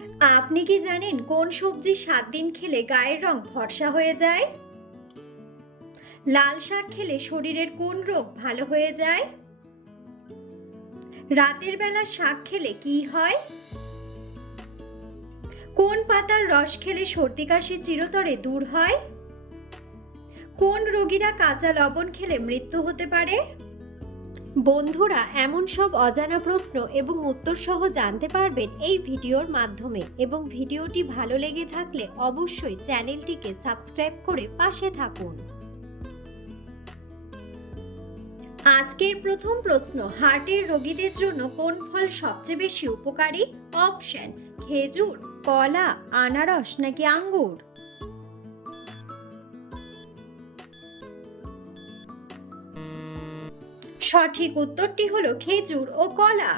আপনি কি জানেন কোন সবজি 7 দিন খেলে গায়ের রং ফর্সা হয়ে যায়? লাল শাক খেলে শরীরের কোন রোগ ভালো হয়ে যায়? রাতের বেলা শাক খেলে কি হয়? কোন পাতার রস খেলে সর্দি কাশি চিরতরে দূর হয়? কোন রোগীরা কাঁচা লবণ খেলে মৃত্যু হতে পারে? বন্ধুরা, এমন সব অজানা প্রশ্ন এবং উত্তর সহ জানতে পারবেন এই ভিডিওর মাধ্যমে, এবং ভিডিওটি ভালো লেগে থাকলে অবশ্যই চ্যানেলটিকে সাবস্ক্রাইব করে পাশে থাকুন। আজকের প্রথম প্রশ্ন, হার্টের রোগীদের জন্য কোন ফল সবচেয়ে বেশি উপকারী? অপশন: খেজুর, কলা, আনারস নাকি আঙ্গুর? সঠিক উত্তরটি হলো খেজুর ও কলা।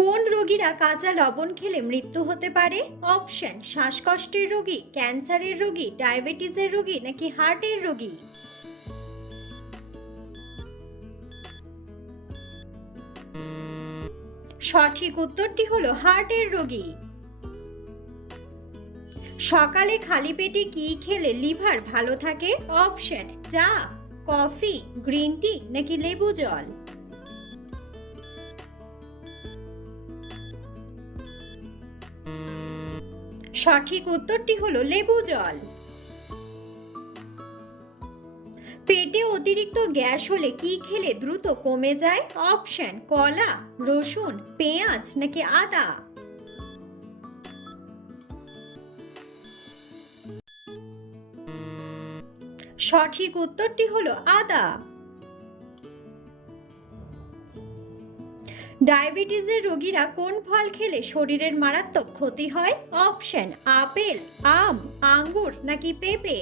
কোন রোগীরা কাঁচা লবণ খেলে মৃত্যু হতে পারে? অপশন: শ্বাসকষ্টের রোগী, ক্যান্সারের রোগী, ডায়াবেটিসের রোগী নাকি হার্টের রোগী? সঠিক উত্তরটি হলো হার্টের রোগী। সকালে খালি পেটে কি খেলে লিভার ভালো থাকে? অপশন: চা, কফি, গ্রিন টি নাকি লেবু জল? সঠিক উত্তরটি হলো লেবু জল। পেটে অতিরিক্ত গ্যাস হলে কি খেলে দ্রুত কমে যায়? অপশন: কলা, রসুন, পেঁয়াজ নাকি আদা? সঠিক উত্তরটি হলো আদা। ডায়াবেটিসের রোগীরা কোন ফল খেলে শরীরের মারাত্মক ক্ষতি হয়? অপশন: আপেল, আম, আঙ্গুর নাকি পেঁপে?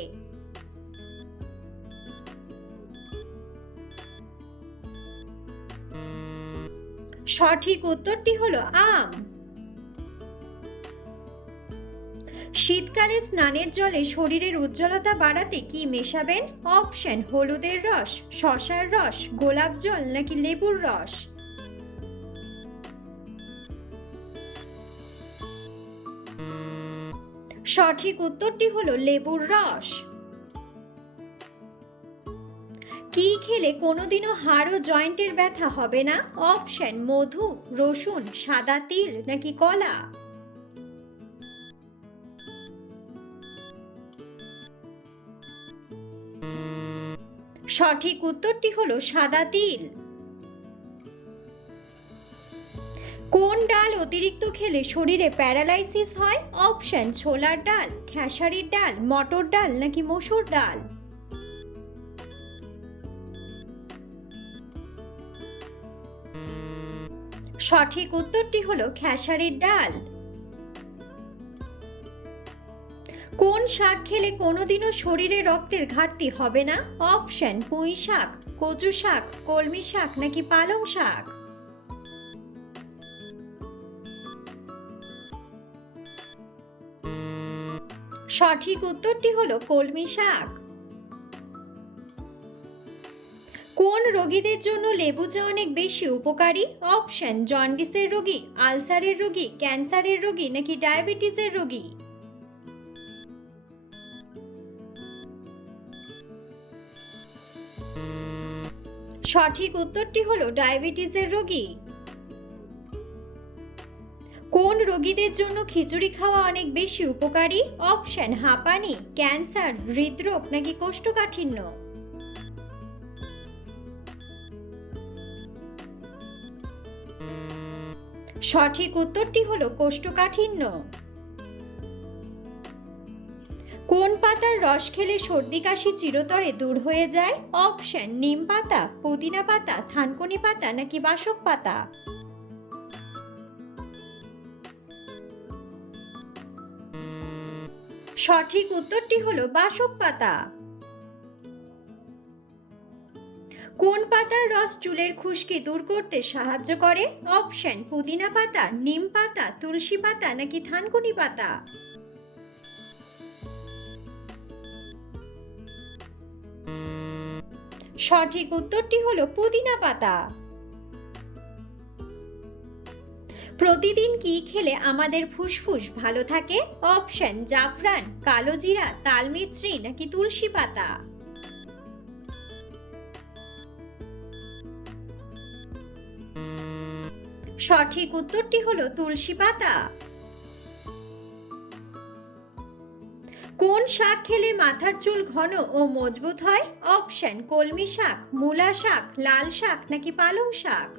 সঠিক উত্তরটি হলো আম। শীতকালে স্নানের জলে শরীরের উজ্জ্বলতা বাড়াতে কি মেশাবেন? অপশন: হলুদের রস, শসার রস, গোলাপ জল নাকি লেবুর রস? সঠিক উত্তরটি হলো লেবুর রস। কি খেলে কোনোদিনও হাড় ও জয়েন্টের ব্যথা হবে না? অপশন: মধু, রসুন, সাদা তিল নাকি কলা? সঠিক উত্তরটি হলো সাদা তিল। কোন ডাল অতিরিক্ত খেলে শরীরে প্যারালাইসিস হয়? অপশন: ছোলার ডাল, খেসারির ডাল, মটর ডাল নাকি মসুর ডাল? সঠিক উত্তরটি হলো খেসারির ডাল। কোন শাক খেলে কোনোদিনও শরীরে রক্তের ঘাটতি হবে না? অপশন: পুঁই শাক, কচু শাক, কলমি শাক নাকি পালং শাক? সঠিক উত্তরটি হলো কলমি শাক। কোন রোগীদের জন্য লেবু চা অনেক বেশি উপকারী? অপশন: জন্ডিসের রোগী, আলসারের রোগী, ক্যান্সারের রোগী নাকি ডায়াবেটিসের রোগী? সঠিক উত্তরটি হলো ডায়াবেটিসের রোগী। কোন রোগীদের জন্য খিচুড়ি খাওয়া অনেক বেশি উপকারী? অপশন: হাঁপানি, ক্যান্সার, হৃদরোগ নাকি কোষ্ঠকাঠিন্য? সঠিক উত্তরটি হলো কোষ্ঠকাঠিন্য। কোন পাতার রস খেলে সর্দি কাশি চিরতরে দূর হয়ে যায়? অপশন: নিম পাতা, পুদিনা পাতা, থানকুনি পাতা নাকি বাসক পাতা? সঠিক উত্তরটি হলো বাসক পাতা। কোন পাতার রস চুলের খুশকি দূর করতে সাহায্য করে? অপশন: পুদিনা পাতা, নিম পাতা, তুলসী পাতা নাকি থানকুনি পাতা? সঠিক উত্তরটি হলো পুদিনা পাতা। প্রতিদিন কি খেলে আমাদের ফুসফুস ভালো থাকে? অপশন জাফরান, কালো জিরা, তালমিছরি নাকি তুলসী পাতা। সঠিক উত্তরটি হলো তুলসী পাতা। কোন শাক খেলে মাথার চুল ঘন ও মজবুত হয়? অপশন কলমি শাক, মূলা শাক, লাল শাক নাকি পালং শাক।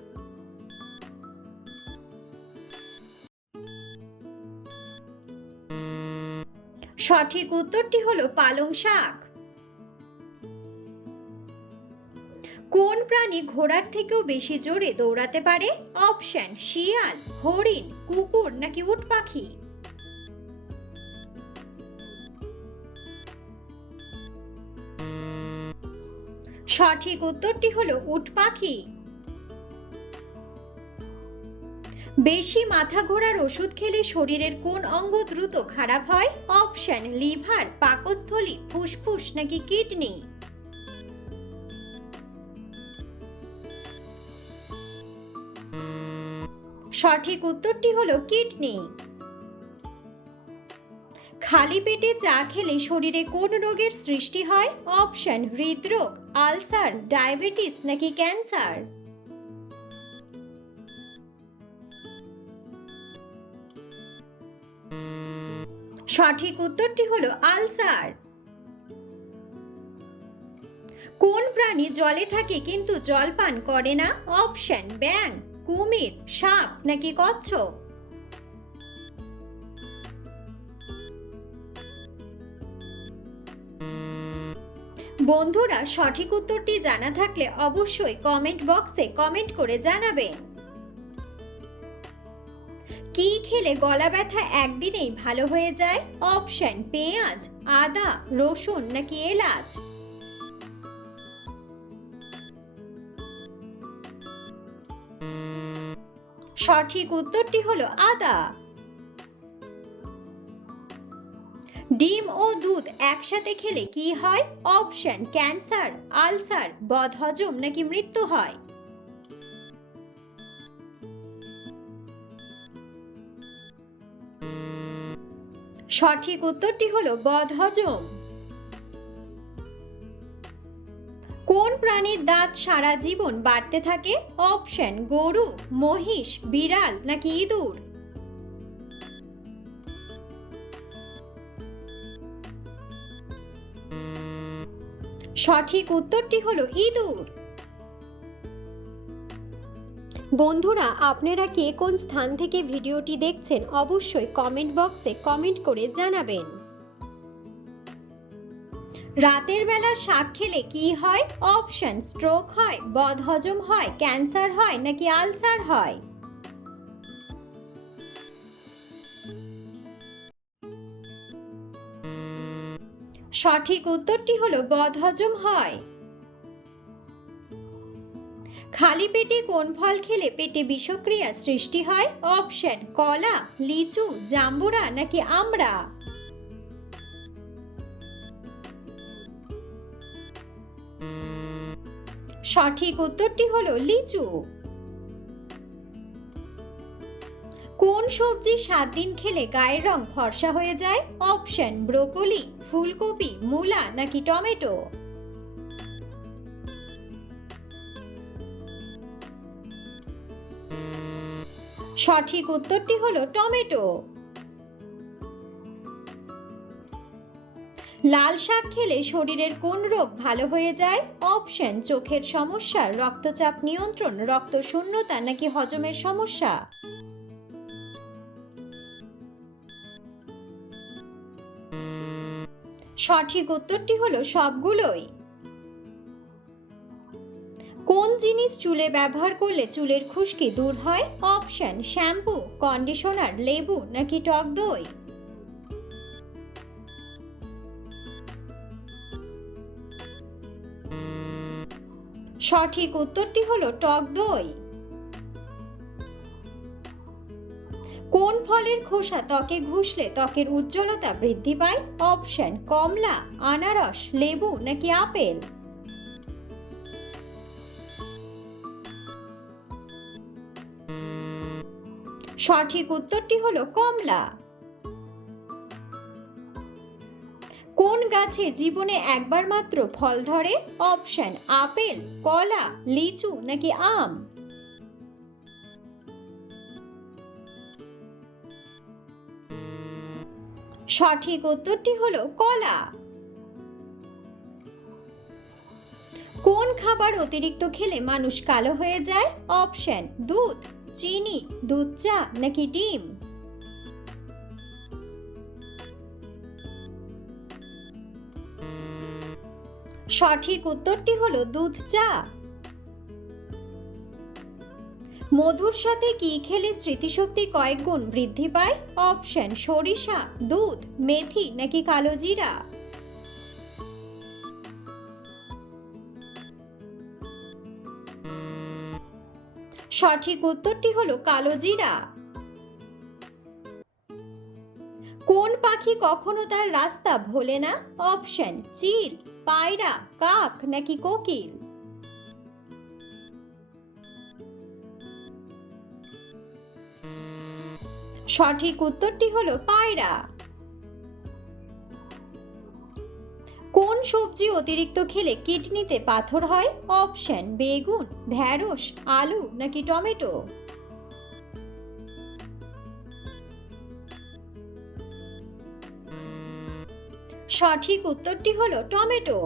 সঠিক উত্তরটি হলো পালং শাক। কোন প্রাণী ঘোড়ার থেকেও বেশি জোরে দৌড়াতে পারে? অপশন শিয়াল, হরিণ, কুকুর নাকি উট পাখি। সঠিক উত্তরটি হলো উট পাখি। বেশি মাথা ঘোরার ওষুধ খেলে শরীরের কোন অঙ্গ দ্রুত খারাপ হয়? অপশন লিভার, পাকস্থলী, ফুসফুস নাকি কিডনি। সঠিক উত্তরটি হলো কিডনি। খালি পেটে চা খেলে শরীরে কোন রোগের সৃষ্টি হয়? অপশন হৃদরোগ, আলসার, ডায়াবেটিস নাকি ক্যান্সার। সঠিক উত্তরটি হলো আলসার। কোন প্রাণী জলে থাকে কিন্তু জল পান করে না? অপশন ব্যাঙ, কুমির, সাপ নাকি কচ্ছপ। বন্ধুরা, সঠিক উত্তরটি জানা থাকলে অবশ্যই কমেন্ট বক্সে কমেন্ট করে জানাবেন। কি খেলে গলা ব্যথা একদিনেই ভালো হয়ে যায়? অপশন পেঁয়াজ, আদা, রসুন নাকি এলাচ। সঠিক উত্তরটি হলো আদা। ডিম ও দুধ একসাথে খেলে কি হয়? অপশন ক্যান্সার, আলসার, বদহজম নাকি মৃত্যু হয়। সঠিক উত্তরটি হলো বদহজম। কোন প্রাণীর দাঁত সারা জীবন বাড়তে থাকে? অপশন গরু, মহিষ, বিড়াল নাকি ইঁদুর। সঠিক উত্তরটি হলো ইঁদুর। বন্ধুরা, আপনারা কে কোন স্থান থেকে ভিডিওটি দেখছেন অবশ্যই কমেন্ট বক্সে কমেন্ট করে জানাবেন। রাতের বেলা শাক খেলে কি হয়? অপশন স্ট্রোক হয়, বদহজম হয়, ক্যান্সার হয় নাকি আলসার হয়। সঠিক উত্তরটি হলো বদহজম হয়। খালি পেটে কোন ফল খেলে পেটে বিষক্রিয়া সৃষ্টি হয়? অপশন কলা, লিচু, জাম্বুরা নাকি আমড়া। সঠিক উত্তরটি হলো লিচু। কোন সবজি 7 দিন খেলে গায়ের রং ফর্সা হয়ে যায়? অপশন ব্রোকলি, ফুলকপি, মূলা নাকি টমেটো। সঠিক উত্তরটি হলো টমেটো। লাল শাক খেলে শরীরের কোন রোগ ভালো হয়ে যায়? অপশন চোখের সমস্যা, রক্তচাপ নিয়ন্ত্রণ, রক্ত শূন্যতা নাকি হজমের সমস্যা। সঠিক উত্তরটি হলো সবগুলোই। কোন জিনিস চুলে ব্যবহার করলে চুলের খুশকি দূর হয়? অপশন শ্যাম্পু, কন্ডিশনার, লেবু নাকি টক দই। সঠিক উত্তরটি হলো টক দই। কোন ফলের খোসা ত্বকে ঘষলে ত্বকের উজ্জ্বলতা বৃদ্ধি পায়? অপশন কমলা, আনারস, লেবু নাকি আপেল। সঠিক উত্তরটি হলো কমলা। কোন গাছের জীবনে একবার মাত্র ফল ধরে? অপশন আপেল, কলা, লিচু নাকি আম। সঠিক উত্তরটি হলো কলা। কোন খাবার অতিরিক্ত খেলে মানুষ কালো হয়ে যায়? অপশন দুধ, চিনি, দুধ চা নাকি ডিম। সঠিক উত্তরটি হলো দুধ চা। মধুর সাথে কি খেলে স্মৃতিশক্তি কয়েক গুণ বৃদ্ধি পায়? অপশন সরিষা, দুধ, মেথি নাকি কালো জিরা। সঠিক উত্তরটি হলো কালো জিরা। কোন পাখি কখনো তার রাস্তা ভোলে না? অপশন চিল, পায়রা, কাক নাকি কোকিল। সঠিক উত্তরটি হলো পায়রা। কোন সবজি অতিরিক্ত খেলে কিডনিতে পাথর হয়? অপশন বেগুন, ঢেঁড়স, আলু নাকি টমেটো। সঠিক উত্তরটি হলো টমেটো।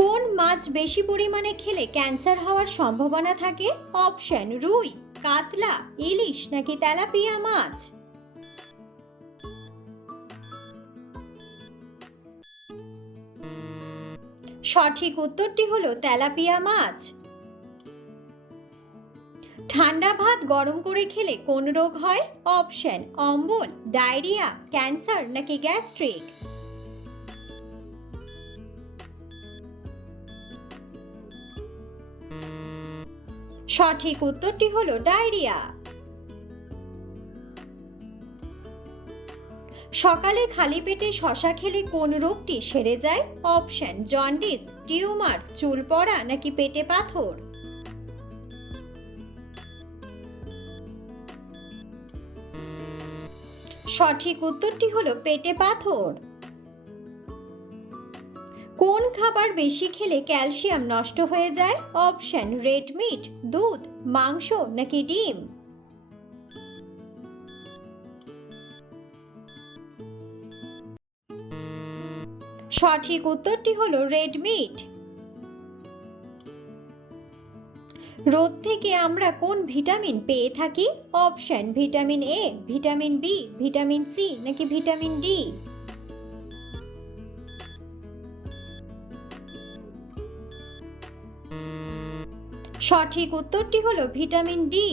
কোন মাছ বেশি পরিমাণে খেলে ক্যান্সার হওয়ার সম্ভাবনা থাকে? অপশন রুই, কাতলা, ইলিশ নাকি তেলাপিয়া মাছ। সঠিক উত্তরটি হলো তেলাপিয়া মাছ। ঠান্ডা ভাত গরম করে খেলে কোন রোগ হয়? অপশন অম্বল, ডায়রিয়া, ক্যান্সার নাকি গ্যাস্ট্রিক। সঠিক উত্তরটি হলো ডায়রিয়া। সকালে খালি পেটে শসা খেলে কোন রোগটি সেরে যায়? অপশন জন্ডিস, টিউমার, চুল পড়া নাকি পেটে পাথর। সঠিক উত্তরটি হলো পেটে পাথর। কোন খাবার বেশি খেলে ক্যালসিয়াম নষ্ট হয়ে যায়? অপশন রেড মিট, দুধ, মাংস নাকি ডিম। সঠিক উত্তরটি হলো রেড মিট। রোদ থেকে আমরা কোন ভিটামিন পেয়ে থাকি? Option vitamin A, vitamin B, vitamin C নাকি ভিটামিন ডি। সঠিক উত্তরটি হলো ভিটামিন ডি।